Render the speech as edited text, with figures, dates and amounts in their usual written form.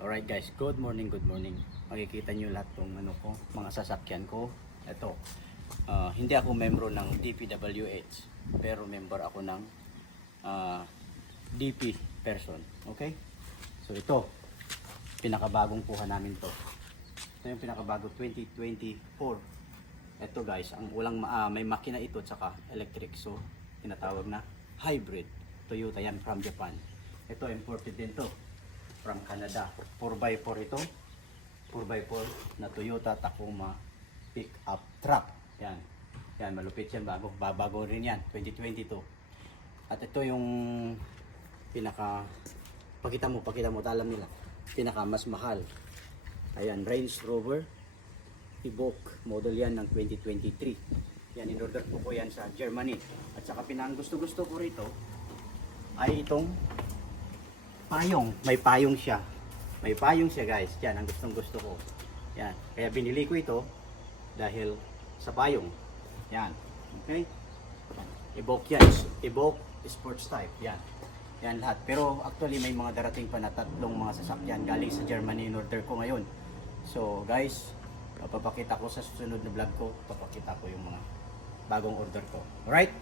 Alright guys, good morning, good morning. Makikita nyo lahat tong mga sasakyan ko. Ito, hindi ako membro ng DPWH, pero member ako ng DP person. Okay? So ito, pinakabagong kuha namin to. Ito yung pinakabago 2024. Ito guys, ang may makina ito tsaka electric. So, tinatawag na hybrid. Toyota yan from Japan. Ito imported din to from Canada. 4x4 ito. 4x4 na Toyota Tacoma pick-up truck. Yan. Yan, malupit yan. Bago rin yan. 2022. At ito yung pakita mo, alam nila. Pinaka mas mahal. Ayan, Range Rover Evoque. Model yan ng 2023. Yan, in-order ko yan sa Germany. At saka gusto ko rito ay itong payong. May payong siya. May payong siya guys. Yan ang gusto ko. Yan. Kaya binili ko ito dahil sa payong. Yan. Okay? Evoque yan. Evoque sports type. Yan. Yan lahat. Pero actually may mga darating pa na 3 mga sasakyan galing sa Germany in order ko ngayon. So guys, papakita ko sa susunod na vlog ko. Papakita ko yung mga bagong order ko. Alright?